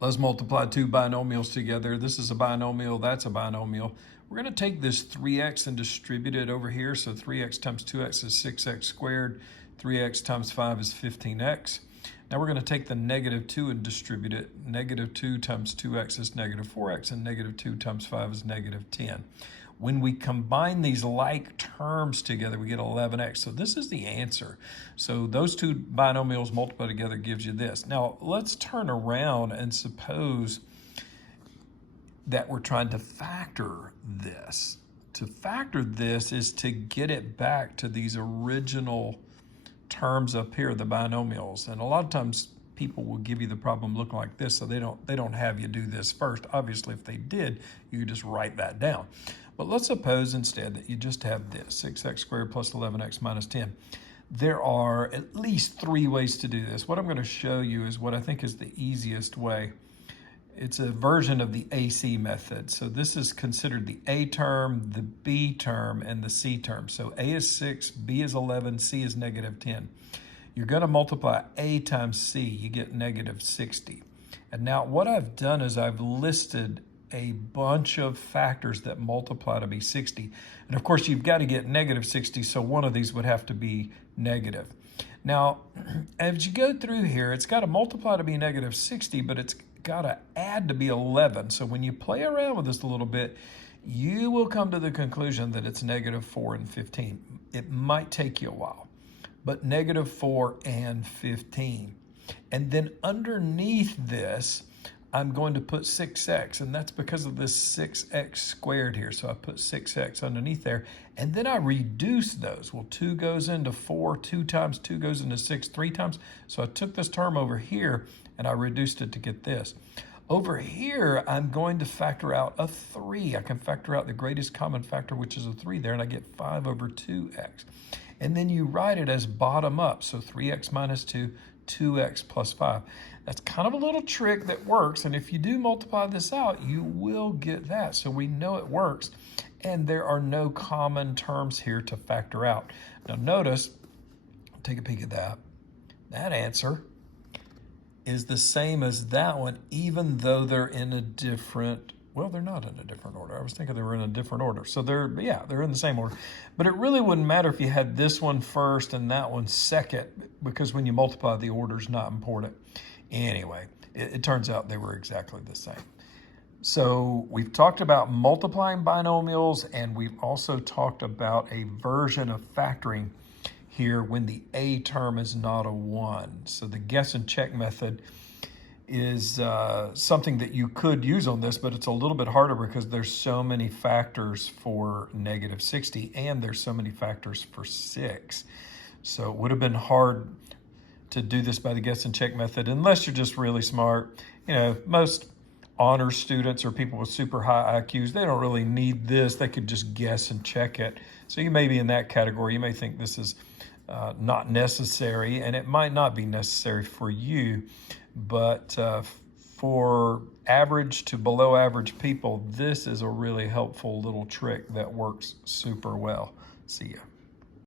Let's multiply two binomials together. This is a binomial, that's a binomial. We're going to take this 3x and distribute it over here. So 3x times 2x is 6x squared. 3x times 5 is 15x. Now we're going to take the negative 2 and distribute it. Negative 2 times 2x is negative 4x, and negative 2 times 5 is negative 10. When we combine these like terms together, we get 11x. So this is the answer. So those two binomials multiplied together gives you this. Now let's turn around and suppose that we're trying to factor this. To factor this is to get it back to these original terms up here, the binomials. And a lot of times people will give you the problem looking like this, so they don't have you do this first. Obviously, if they did, you could just write that down. But let's suppose instead that you just have this, 6x squared plus 11x minus 10. There are at least 3 ways to do this. What I'm going to show you is what I think is the easiest way. It's a version of the AC method. So this is considered the A term, the B term, and the C term. So A is 6, B is 11, C is negative 10. You're going to multiply A times C, you get negative 60. And now what I've done is I've listed a bunch of factors that multiply to be 60. And of course, you've got to get negative 60, so one of these would have to be negative. Now, as you go through here, it's got to multiply to be negative 60, but it's got to add to be 11. So when you play around with this a little bit, you will come to the conclusion that it's negative 4 and 15. It might take you a while, but negative 4 and 15. And then underneath this, I'm going to put 6x, and that's because of this 6x squared here. So I put 6x underneath there, and then I reduce those. Well, 2 goes into 4, 2 times 2 goes into 6, 3 times. So I took this term over here, and I reduced it to get this. Over here, I'm going to factor out a 3. I can factor out the greatest common factor, which is a 3 there, and I get 5 over 2x. And then you write it as bottom up. So 3x minus 2, 2x plus 5. That's kind of a little trick that works, and if you do multiply this out, you will get that. So we know it works, and there are no common terms here to factor out. Now notice, take a peek at that. That answer is the same as that one, even though they're in a different, well, they're not in a different order. I was thinking they were in a different order. So they're in the same order. But it really wouldn't matter if you had this one first and that one second, because when you multiply, the order's not important. Anyway, it turns out they were exactly the same. So we've talked about multiplying binomials, and we've also talked about a version of factoring here when the A term is not a 1. So the guess and check method is something that you could use on this, but it's a little bit harder because there's so many factors for negative 60, and there's so many factors for 6. So it would have been hard to do this by the guess and check method unless you're just really smart. You know, most honors students or people with super high IQs, they don't really need this. They could just guess and check it. So you may be in that category. You may think this is not necessary, and it might not be necessary for you, but for average to below average people, this is a really helpful little trick that works super well. See ya.